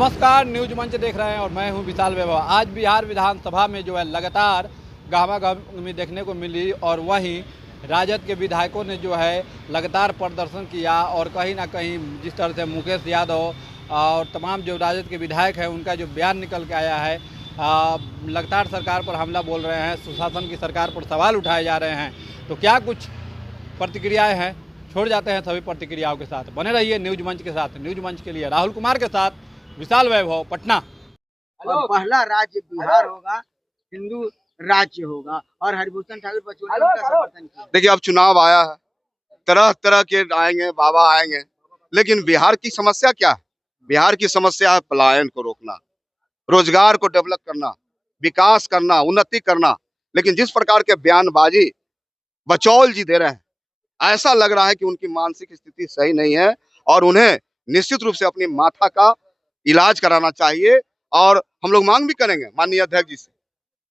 नमस्कार, न्यूज मंच देख रहे हैं और मैं हूं विशाल वैभव। आज बिहार विधानसभा में जो है लगातार गहमागहमी देखने को मिली और वहीं राजद के विधायकों ने जो है लगातार प्रदर्शन किया और कहीं ना कहीं जिस तरह से मुकेश यादव और तमाम जो राजद के विधायक हैं उनका जो बयान निकल के आया है, लगातार सरकार पर हमला बोल रहे हैं, सुशासन की सरकार पर सवाल उठाए जा रहे हैं। तो क्या कुछ प्रतिक्रियाएँ हैं, छोड़ जाते हैं सभी प्रतिक्रियाओं के साथ। बने रहिए न्यूज मंच के साथ। न्यूज मंच के लिए राहुल कुमार के साथ विशाल वैभव, पटना। और पहला राज्य बिहार होगा, हिंदू राज्य होगा और हरिभूषण ठाकुर बचौलिया उनका समर्थन किया। देखिए, अब चुनाव आया है, तरह तरह के आएंगे, बाबा आएंगे, लेकिन बिहार की समस्या क्या है? बिहार की समस्या है पलायन को रोकना, रोजगार को डेवलप करना, विकास करना, उन्नति करना। लेकिन जिस प्रकार के बयानबाजी बचौल जी दे रहे हैं, ऐसा लग रहा है कि उनकी मानसिक स्थिति सही नहीं है और उन्हें निश्चित रूप से अपनी माथा का इलाज कराना चाहिए। और हम लोग मांग भी करेंगे माननीय अध्यक्ष जी से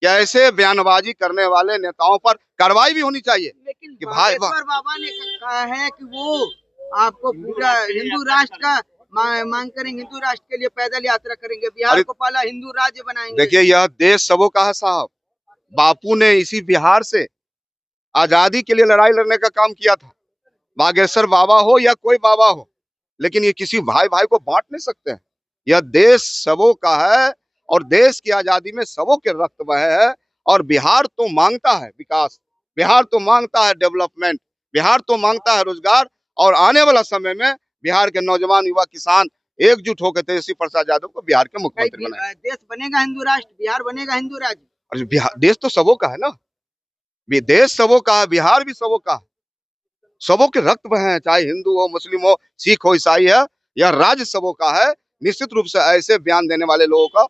कि ऐसे बयानबाजी करने वाले नेताओं पर कार्रवाई भी होनी चाहिए। लेकिन बागेश्वर बाबा ने कहा है कि वो आपको पूरा हिंदू राष्ट्र का मांग करेंगे, हिंदू राष्ट्र के लिए पैदल यात्रा करेंगे, बिहार को पहला हिंदू राज्य बनाएंगे। देखिए, यह देश सबों का है साहब। बापू ने इसी बिहार से आजादी के लिए लड़ाई लड़ने का काम किया था। बागेश्वर बाबा हो या कोई बाबा हो, लेकिन ये किसी भाई भाई को बांट नहीं सकते हैं। यह देश सबों का है और देश की आजादी में सबों के रक्त बहे है। और बिहार तो मांगता है विकास, बिहार तो मांगता है डेवलपमेंट, बिहार तो मांगता है रोजगार। और आने वाला समय में बिहार के नौजवान युवा किसान एकजुट होकर तेजस्वी प्रसाद यादव को बिहार के मुख्यमंत्री बनाए। देश बनेगा हिंदू राष्ट्र, बिहार बनेगा हिंदू राज्य। और बिहार देश तो सबों का है ना, देश सबों का है, बिहार भी सबों का है। सबों के रक्त बहे हैं, चाहे हिंदू हो, मुस्लिम हो, सिख हो, ईसाई है। यह राज्य सबों का है। निश्चित रूप से ऐसे बयान देने वाले लोगों का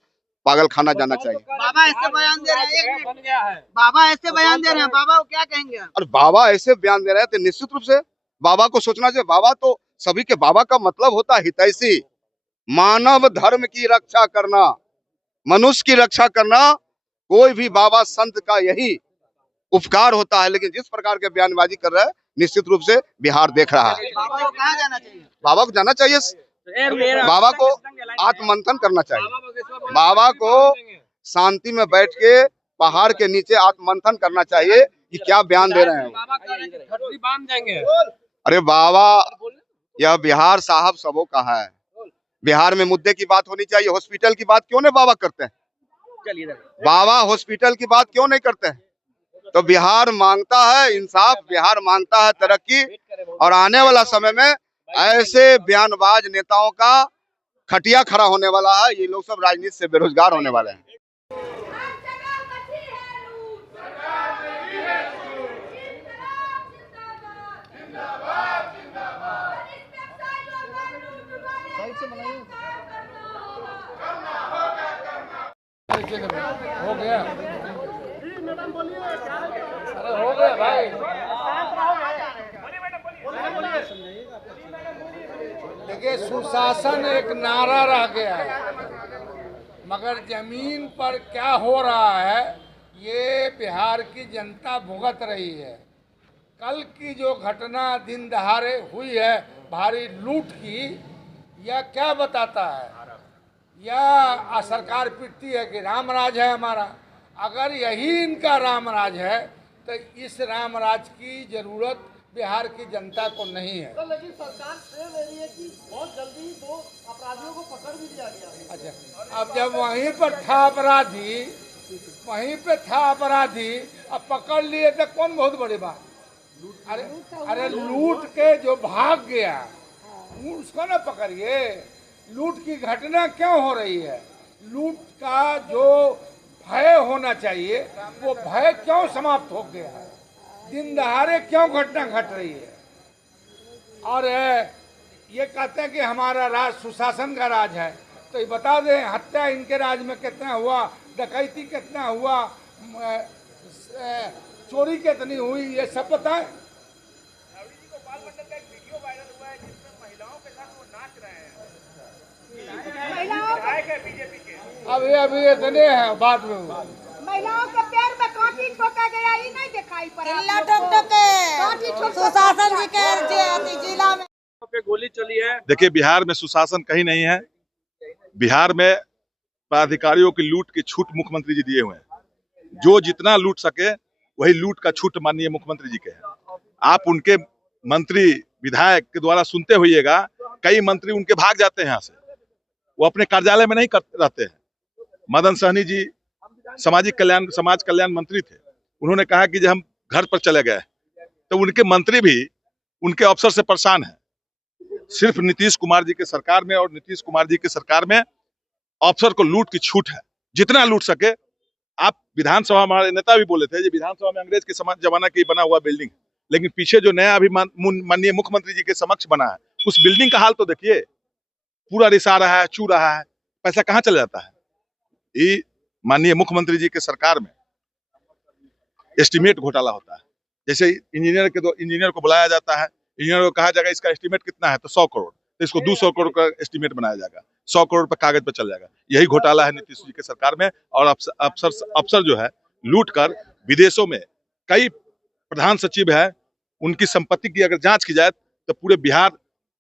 पागल खाना जाना चाहिए। बाबा ऐसे बयान दे रहे हैं, बाबा ऐसे बयान दे रहे हैं, बाबा को क्या कहेंगे? और बाबा ऐसे बयान दे रहे हैं तो निश्चित रूप से बाबा को सोचना चाहिए। बाबा तो सभी के, बाबा का मतलब होता है हितैषी, मानव धर्म की रक्षा करना, मनुष्य की रक्षा करना। कोई भी बाबा संत का यही उपकार होता है। लेकिन जिस प्रकार के बयानबाजी कर रहे हैं, निश्चित रूप से बिहार देख रहा है। बाबा को कहाँ जाना चाहिए? बाबा को जाना चाहिए, बाबा को आत्ममंथन करना चाहिए। बाबा को शांति में बैठ के पहाड़ के नीचे आत्ममंथन करना चाहिए कि क्या बयान दे रहे हैं। अरे बाबा, यह बिहार साहब सबों का है। बिहार में मुद्दे की बात होनी चाहिए। हॉस्पिटल की बात क्यों नहीं बाबा करते हैं? बाबा हॉस्पिटल की बात क्यों नहीं करते हैं? तो बिहार मांगता है इंसाफ, बिहार मांगता है तरक्की। और आने वाला समय में ऐसे बयानबाज नेताओं का खटिया खड़ा होने वाला है। ये लोग सब राजनीति से बेरोजगार होने वाले हैं। हो गया, अरे हो गया भाई। देखिए, सुशासन एक नारा रह गया है, मगर जमीन पर क्या हो रहा है ये बिहार की जनता भुगत रही है। कल की जो घटना दिन दहाड़े हुई है भारी लूट की, यह क्या बताता है? यह सरकार पिटती है कि रामराज है हमारा। अगर यही इनका रामराज है तो इस रामराज की जरूरत बिहार की जनता को नहीं है। तो लेकिन सरकार से ले रही है कि बहुत जल्दी 2 अपराधियों को पकड़ भी लिया गया। अच्छा, अब जब वहीं पर था अपराधी, वहीं पे था अपराधी, अब पकड़ लिए तो कौन बहुत बड़ी बात? अरे लूट के जो भाग गया उसको ना पकड़िए। लूट की घटना क्यों हो रही है? लूट का जो भय होना चाहिए वो भय क्यों समाप्त हो गया है? दिन दहाड़े क्यों घटना घट रही है? और ये कहते हैं कि हमारा राज सुशासन का राज है, तो ये बता दें हत्या इनके राज में कितना हुआ, डकैती कितना हुआ, चोरी कितनी हुई, ये सब बताएं। अभी इतने हैं, बाद में महिलाओं के पैर में कांटी ठोका गया, ये नहीं दिखाई पड़ा। सुशासन जी के जिला में पे गोली चली है। देखिए, बिहार में सुशासन कहीं नहीं है। बिहार में पदाधिकारियों की लूट की छूट मुख्यमंत्री जी दिए हुए हैं। जो जितना लूट सके वही लूट का छूट माननीय मुख्यमंत्री जी के है। आप उनके मंत्री विधायक के द्वारा सुनते होइएगा, कई मंत्री उनके भाग जाते हैं यहाँ से, वो अपने कार्यालय में नहीं रहते हैं। मदन सहनी जी समाज कल्याण मंत्री थे, उन्होंने कहा कि जब हम घर पर चले गए तो उनके मंत्री भी उनके अफसर से परेशान है। सिर्फ नीतीश कुमार जी के सरकार में और नीतीश कुमार जी की सरकार में अफसर को लूट की छूट है, जितना लूट सके। आप विधानसभा, हमारे नेता भी बोले थे, ये विधानसभा में अंग्रेज के जमाना की बना हुआ बिल्डिंग, लेकिन पीछे जो नया अभी माननीय मुख्यमंत्री जी के समक्ष बना है, उस बिल्डिंग का हाल तो देखिए, पूरा रिसा रहा है, चू रहा है, पैसा कहाँ चला जाता है। ये माननीय मुख्यमंत्री जी के सरकार में एस्टीमेट घोटाला होता है। जैसे इंजीनियर को बुलाया जाता है, इंजीनियर को कहा जाएगा इसका एस्टीमेट कितना है, तो 100 करोड़, तो इसको 200 करोड़ का एस्टीमेट बनाया जाएगा, 100 करोड़ पर कागज पर चल जाएगा। यही घोटाला है नीतीश जी के सरकार में। और अफसर जो है लूट कर विदेशों में, कई प्रधान सचिव है, उनकी संपत्ति की अगर जांच की जाए तो पूरे बिहार,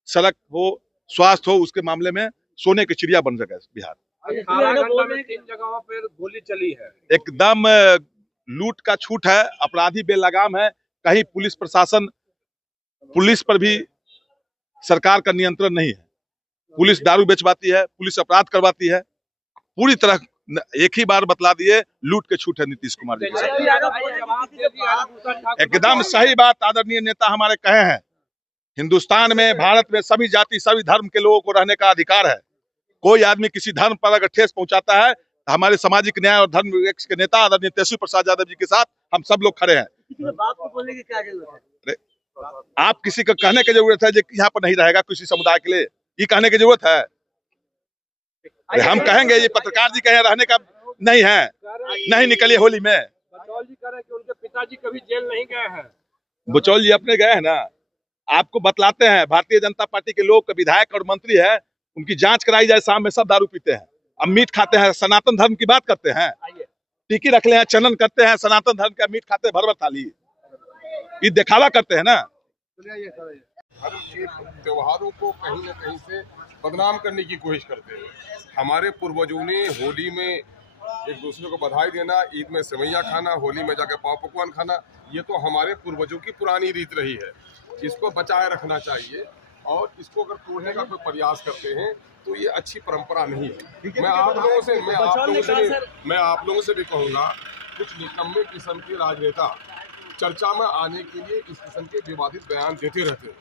सड़क हो, स्वास्थ्य हो, उसके मामले में सोने की चिड़िया बन जाएगा बिहार। 18 में 3 जगहों पर गोली चली है। एकदम लूट का छूट है, अपराधी बेलगाम है। कहीं पुलिस प्रशासन, पुलिस पर भी सरकार का नियंत्रण नहीं है। पुलिस दारू बेचवाती है, पुलिस अपराध करवाती है। पूरी तरह एक ही बार बतला दिए, लूट के छूट है नीतीश कुमार जी। एकदम सही बात आदरणीय नेता हमारे कहे हैं। हिंदुस्तान में, भारत में सभी जाति, सभी धर्म के लोगों को रहने का अधिकार है। कोई आदमी किसी धर्म पर अगर ठेस पहुंचाता है, हमारे सामाजिक न्याय और धर्म के नेता आदरणीय तेजस्वी प्रसाद यादव जी के साथ हम सब लोग खड़े हैं। बात को बोलने की क्या जरूरत है? आप किसी को कहने की जरूरत है जो यहाँ पर नहीं रहेगा किसी समुदाय के लिए, ये कहने की जरूरत है? हम कहेंगे, ये पत्रकार जी कहे रहने का नहीं है, नहीं निकलिए होली में। बचौल जी कह रहे हैं कि उनके पिताजी कभी जेल नहीं गए हैं। बचौल जी अपने गए हैं ना, आपको बतलाते हैं। भारतीय जनता पार्टी के लोग, विधायक और मंत्री है, उनकी जांच कराई जाए। शाम में सब दारू पीते हैं, अब मीट खाते हैं, सनातन धर्म की बात करते हैं, टिकी रख ले हैं, चनन करते हैं, सनातन धर्म का मीट खाते भर भर थाली, ये दिखावा करते हैं ना। धर्म के त्योहारों को कहीं न कहीं से बदनाम करने की कोशिश करते हैं। हमारे पूर्वजों ने होली में एक दूसरे को बधाई देना, ईद में सेवैयाँ खाना, होली में जाकर पाव पकवान खाना, ये तो हमारे पूर्वजों की पुरानी रीत रही है। इसको बचाए रखना चाहिए, और इसको अगर तोड़ने का कोई प्रयास करते हैं तो ये अच्छी परंपरा नहीं है। मैं आप लोगों से भी कहूँगा, कुछ निकम्मे किस्म के राजनेता चर्चा में आने के लिए इस किस्म के विवादित बयान देते रहते हैं,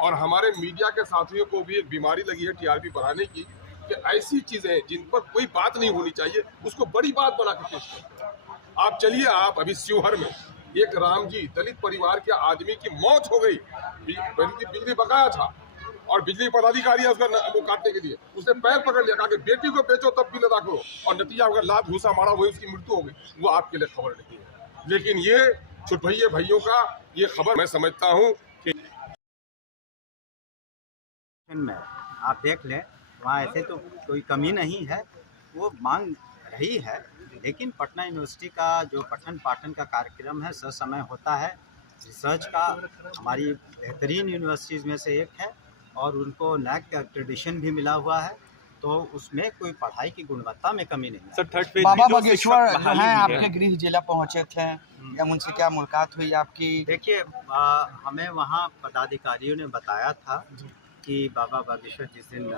और हमारे मीडिया के साथियों को भी एक बीमारी लगी है टीआरपी बढ़ाने की, कि ऐसी चीजें जिन पर कोई बात नहीं होनी चाहिए उसको बड़ी बात बना के पेश करते हैं। आप चलिए, आप अभी शिवहर में एक राम जी दलित परिवार के आदमी की मौत हो गई, बिजली बकाया था, और बिजली पदाधिकारी है उसका वो काटने के लिए, उसने पैर पकड़ लिया, कहा कि बेटी को बेचो तब बिल अदा करो, और नतीजा अगर लात घूसा मारा हुई उसकी मृत्यु हो गई। वो आपके लिए खबर नहीं है, लेकिन ये छुटभइये भाइयों का ये खबर मैं समझता हूँ कि में आप देख लें, वहाँ ऐसे तो कोई कमी नहीं है, वो मांग रही है। लेकिन पटना यूनिवर्सिटी का जो पठन पाठन का कार्यक्रम है समय होता है। रिसर्च का हमारी बेहतरीन यूनिवर्सिटीज़ में से एक है, और उनको नैक का ट्रेडिशन भी मिला हुआ है, तो उसमें कोई पढ़ाई की गुणवत्ता में कमी नहीं है। बाबा बागेश्वर हैं, आपके गृह जिला पहुंचे थे, या उनसे क्या मुलाकात हुई आपकी? देखिए, हमें वहाँ पदाधिकारियों ने बताया था कि बाबा बागेश्वर जिस दिन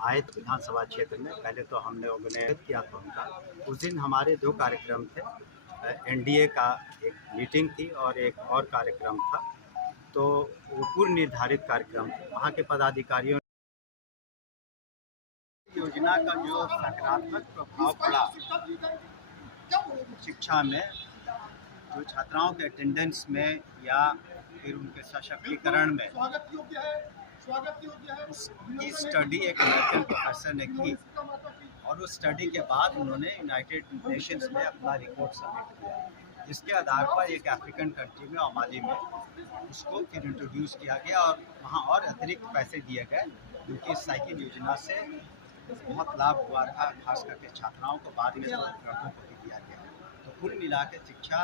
आए विधानसभा क्षेत्र में, पहले तो हमने ऑर्गेनाइज किया था उनका। उस दिन हमारे 2 कार्यक्रम थे, एनडीए का एक मीटिंग थी और एक और कार्यक्रम था, तो वो पूर्व निर्धारित कार्यक्रम थे। वहाँ के पदाधिकारियों योजना का जो सकारात्मक प्रभाव पड़ा शिक्षा में, जो छात्राओं के अटेंडेंस में या फिर उनके सशक्तिकरण में, इसकी स्टडी एक अमेरिकन प्रोफेसर ने की, और उस स्टडी के बाद उन्होंने यूनाइटेड नेशंस में अपना रिपोर्ट सबमिट किया, जिसके आधार पर एक अफ्रीकन कंट्री में, ओमाली में, उसको फिर इंट्रोड्यूस किया गया, और वहाँ और अतिरिक्त पैसे दिए गए, क्योंकि इस साइकिल योजना से बहुत लाभ हुआ था, खास करके छात्राओं को, बाद में तो लड़कों को भी दिया गया। तो कुल मिला के शिक्षा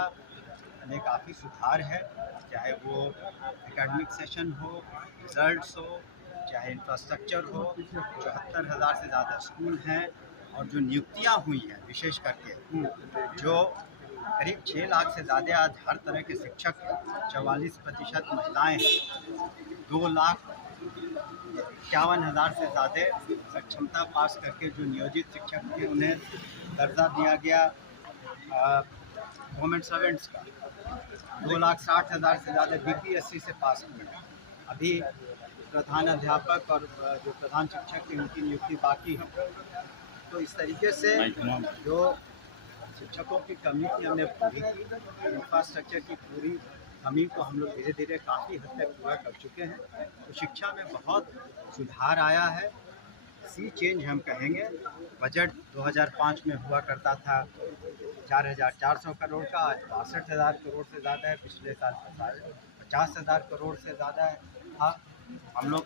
में काफ़ी सुधार है, चाहे वो एकेडमिक सेशन हो, रिजल्ट्स हो, चाहे इंफ्रास्ट्रक्चर हो, 74,000 से ज़्यादा स्कूल हैं, और जो नियुक्तियां हुई हैं विशेष करके जो करीब 6 लाख से ज़्यादा आज हर तरह के शिक्षक हैं, 44% महिलाएं हैं, 2,51,000 से ज़्यादा सक्षमता पास करके जो नियोजित शिक्षक थे उन्हें दर्जा दिया गया गवर्नमेंट सर्वेंट्स का। 2,60,000 से ज़्यादा बीपीएससी से पास हुए हैं। अभी प्रधान अध्यापक और जो प्रधान शिक्षक थे उनकी नियुक्ति बाकी है। तो इस तरीके से जो शिक्षकों की कमी थी हमने पूरी की, इंफ्रास्ट्रक्चर की पूरी कमी को हम लोग धीरे धीरे काफ़ी हद तक पूरा कर चुके हैं। तो शिक्षा में बहुत सुधार आया है, सी चेंज हम कहेंगे। बजट 2005 में हुआ करता था 4,400 करोड़ का, आज 62,000 करोड़ से ज़्यादा है। पिछले साल 50,000 करोड़ से ज़्यादा है। हम लोग